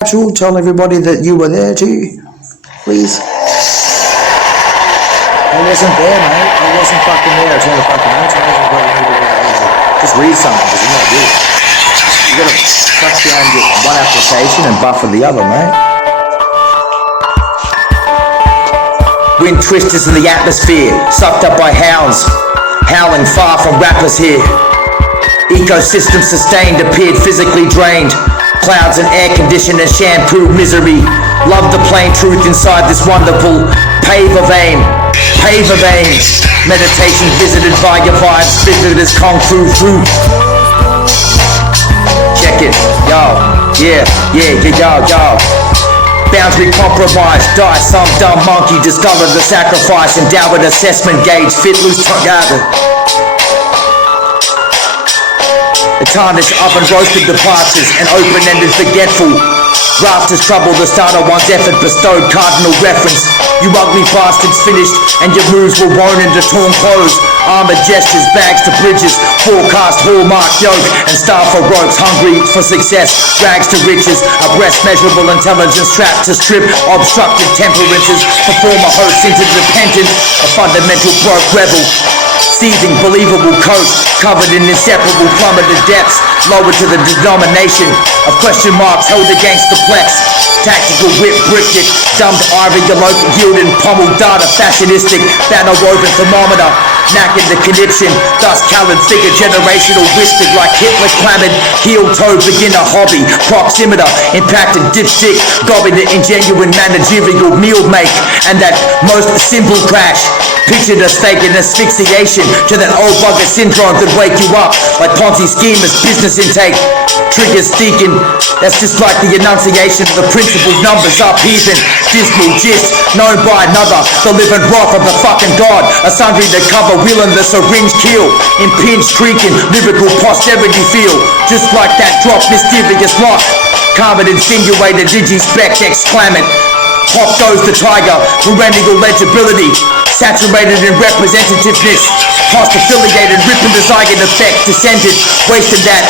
Tell everybody that you were there too, please. I wasn't there, mate. I wasn't fucking there. I turned the fucking on. Just read something, because you're not good. You gotta touch down your one application and buffer the other, mate. Wind twisters in the atmosphere, sucked up by hounds, howling far from rappers here. Ecosystem sustained, appeared physically drained. Clouds and air conditioned and shampoo misery. Love the plain truth inside this wonderful pave of aim. Pave of aim. Meditation visited by your vibes, figured as kung fu fruit. Check it, yo, yeah, yo. Boundary compromise, die some dumb monkey, discover the sacrifice, endow with assessment gauge, fit loose together. The tarnished oven roasted departures and open-ended forgetful. Rafters trouble the start of one's effort bestowed cardinal reference. You ugly bastards finished and your moves were worn into torn clothes. Armored gestures, bags to bridges, forecast hallmark yoke and star for ropes, hungry for success, rags to riches, a breast measurable intelligence trapped to strip obstructed temperances, perform a host into dependent, a fundamental broke rebel. Seething, believable coast, covered in inseparable plummeted depths, lowered to the denomination of question marks held against the plex. Tactical whip, bricked it, dumbed ivory, yellow, yielding, pummeled data, fashionistic, banner woven thermometer, knackered the conniption, thus colored figure, generational whispered like Hitler clamored, heel-toe beginner hobby, proximeter, impacted dipstick, gobbing the ingenuine managerial meal make, and that most simple crash. Pictured a stake in asphyxiation to that old bugger syndrome could wake you up like Ponzi schemers, business intake. Triggers deacon, that's just like the enunciation of the principles, numbers upheaving. Dismal gist, known by another, the living wrath of the fucking god. A sundry to cover, wheeling the syringe keel. Impinged, creaking, lyrical posterity feel. Just like that drop, mysterious rock. Carbon insinuated, digi-spec exclamant. Pop goes the tiger, perennial legibility. Saturated in representativeness, cost-affiliated, ripping the zygote effect, descended, wasted that,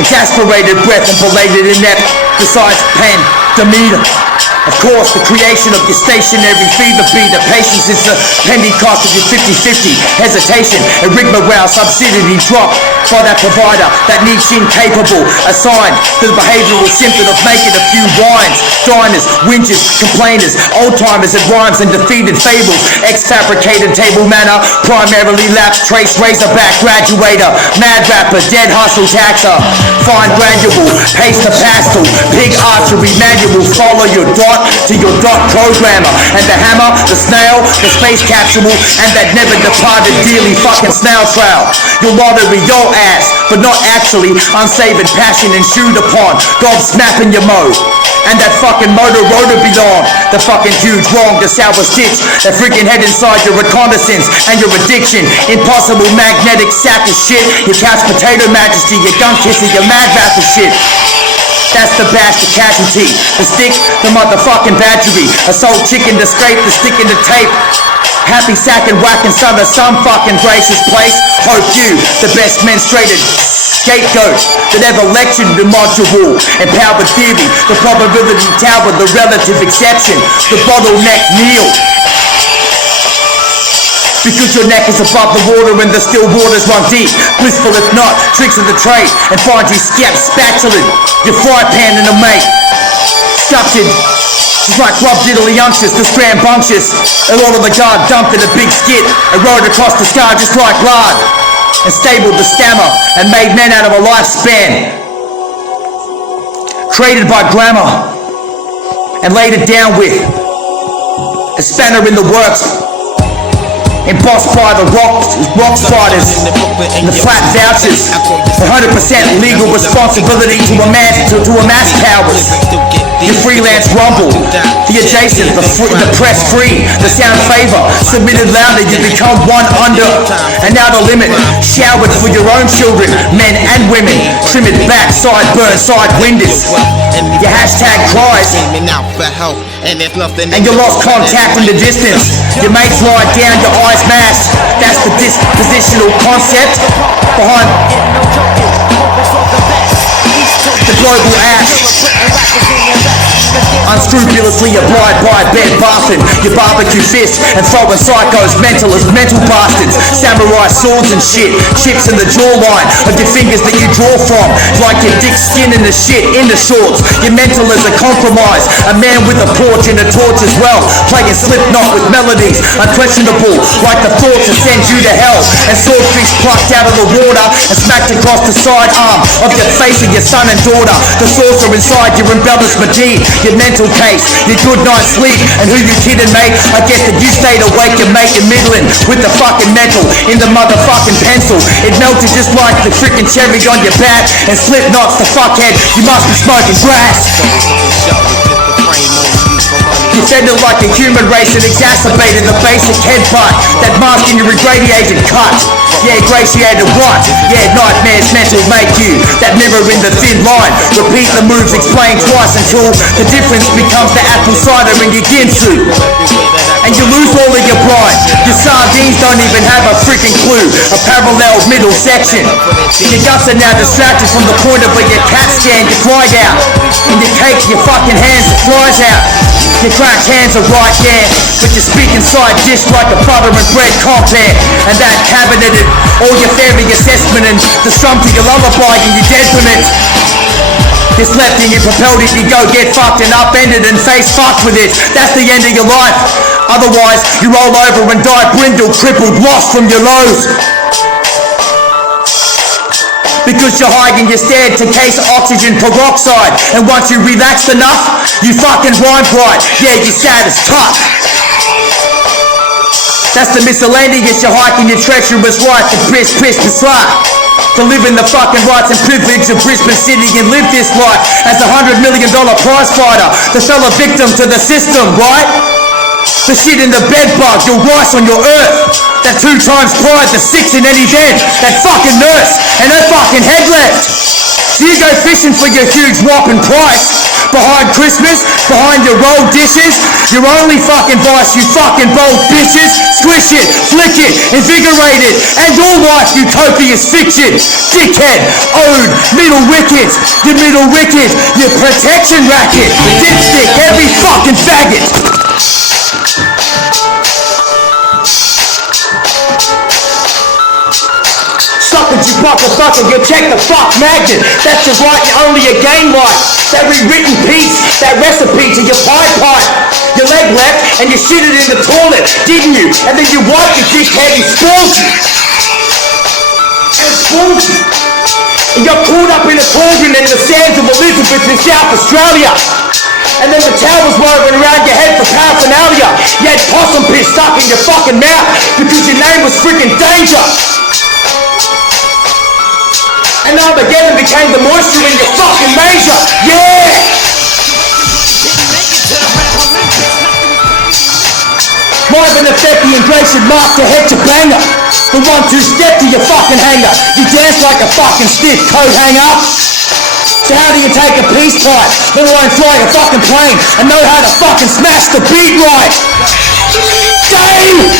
exasperated breath and belated inept, besides pen, demeanor. Of course, the creation of your stationary fever beater, patience is the penny cost of your 50-50, hesitation, and rigmarole subsidy drop by that provider, that niche incapable, assigned to the behavioral symptom of making a few wines, diners, whinges, complainers, old-timers and rhymes and defeated fables, ex-fabricated table manner, primarily lapsed trace razorback graduator, mad rapper, dead hustle taxer, fine granule, paste to pastel, pig archery manual, follow your dot to your dot programmer, and the hammer, the snail, the space capsule, and that never departed dearly fucking snail trail. Your lottery, your ass, but not actually, unsavored passion ensued upon, gobsmapping your mode. And that fucking motor rotor beyond, the fucking huge wrong, the sour stitch, that freaking head inside your reconnaissance and your addiction, impossible magnetic sack of shit, your couch potato majesty, your gun kissing, your mad rapper shit. That's the bastard casualty, the stick, the motherfucking battery, a soul chicken to scrape, the stick in the tape. Happy sacking, whacking son of some fucking gracious place. Hope you, the best menstruated scapegoat that ever lectured the module, empowered theory, the probability tower, the relative exception, the bottleneck kneel. Because your neck is above the water and the still waters run deep. Blissful if not, tricks of the trade, and find you spatulaed, your fry pan in a mate. Sculpted, just like rub diddly unctuous, the scrambunctious, and all of the guard dumped in a big skit, and rode across the sky just like lard, and stabled the stammer, and made men out of a lifespan. Created by glamour, and laid it down with a spanner in the works. Embossed by the rock spiders and the flat vouchers, 100% legal responsibility to amass powers. Your freelance rumble, the adjacent, the press free, the sound favor, submitted louder, you become one under and out of limit, showered for your own children, men and women, trim it back, sideburn, side winders. Your hashtag cries, and you lost contact in the distance. Your mates lie down, your eyes masked. That's the dispositional concept behind the global ash. Unscrupulously abide by bed bathing your barbecue fist and throwing psychos mental as mental bastards. Samurai swords and shit, chips in the jawline of your fingers that you draw from, like your dick skin in the shit in the shorts. Your mental is a compromise, a man with a porch and a torch as well, playing Slipknot with melodies unquestionable, like the thoughts that send you to hell. And swordfish plucked out of the water and smacked across the sidearm of your face of your son and daughter. The saucer inside your embellishment deed, your mental case, your good night's sleep, and who you kidding, mate? I guess that you stayed awake and making middling with the fucking metal in the motherfucking pencil. It melted just like the freaking cherry on your back, and Slipknot's the fuckhead, you must be smoking grass. You said it like a human race and exacerbated the basic head part, that mask in your irradiated cut. Yeah, ingratiated what? Yeah, nightmares mental make you that mirror in the thin line. Repeat the moves, explain twice until the difference becomes the apple cider in your ginsu. And you lose all of your pride. Your sardines don't even have a freaking clue. A parallel middle section. Your guts are now distracted from the point of where your CAT scan you cried out. And your cake, your fucking hands, it flies out. Your cracked hands are right, yeah, but you speak inside dish like a butter and bread compare. And that cabineted all your fairy assessment and the strum to your lullaby and your detriment. You slept and you propelled it, you go get fucked and upended and face fucked with it. That's the end of your life. Otherwise, you roll over and die brindled, crippled, lost from your lows. Because you're high and you're scared to case oxygen peroxide. And once you relaxed enough, you fucking rhyme right. Yeah, you're sad as fuck. That's the miscellaneous, you're hiking your treacherous right to piss, to live in the fucking rights and privilege of Brisbane City and live this life as a $100 million prize fighter that fell a victim to the system, right? The shit in the bed bug, your rice on your earth. That 2 times pride, the 6 in any den. That fucking nurse and her fucking head left. So you go fishing for your huge whopping price. Behind Christmas, behind your rolled dishes. Your only fucking vice, you fucking bold bitches. Squish it, flick it, invigorate it. And your life utopia's fiction. Dickhead, owed, middle wicket. Your middle wicket, your protection racket. Dipstick, every fucking faggot. You fucker, you check the fuck magnet. That's your right, you're only a game right. That rewritten piece, that recipe to your pie pipe. Your leg left and you shit it in the toilet, didn't you? And then you wiped your dickhead and spoiled you. And got caught up in a cauldron in the sands of Elizabeth in South Australia. And then the towel was woven around your head for paraphernalia. You had possum piss stuck in your fucking mouth because your name was freaking Danger. And Armageddon became the moisture in your fucking major. Yeah! Marvin effect, the ingration mark to head to banger. The 1-2 step to your fucking hanger. You dance like a fucking stiff coat hanger. So how do you take a peace pipe, let alone fly a fucking plane, and know how to fucking smash the beat right? Dave!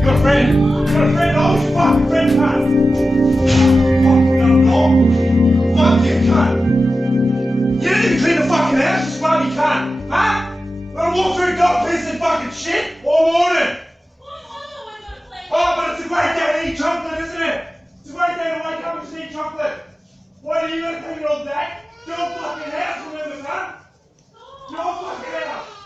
You got a friend? You got a friend? Oh, who's your fucking friend, cunt? Fucking no. Fuck you, cunt. You didn't even clean the fucking house, you smarty cunt. Huh? Wanna walk through dog piss and fucking shit all morning? Oh, but it's a great day to eat chocolate, isn't it? It's a great day to wake up and just eat chocolate. Why do you gotta clean it all day? Your fucking house, remember, cunt? Your fucking house.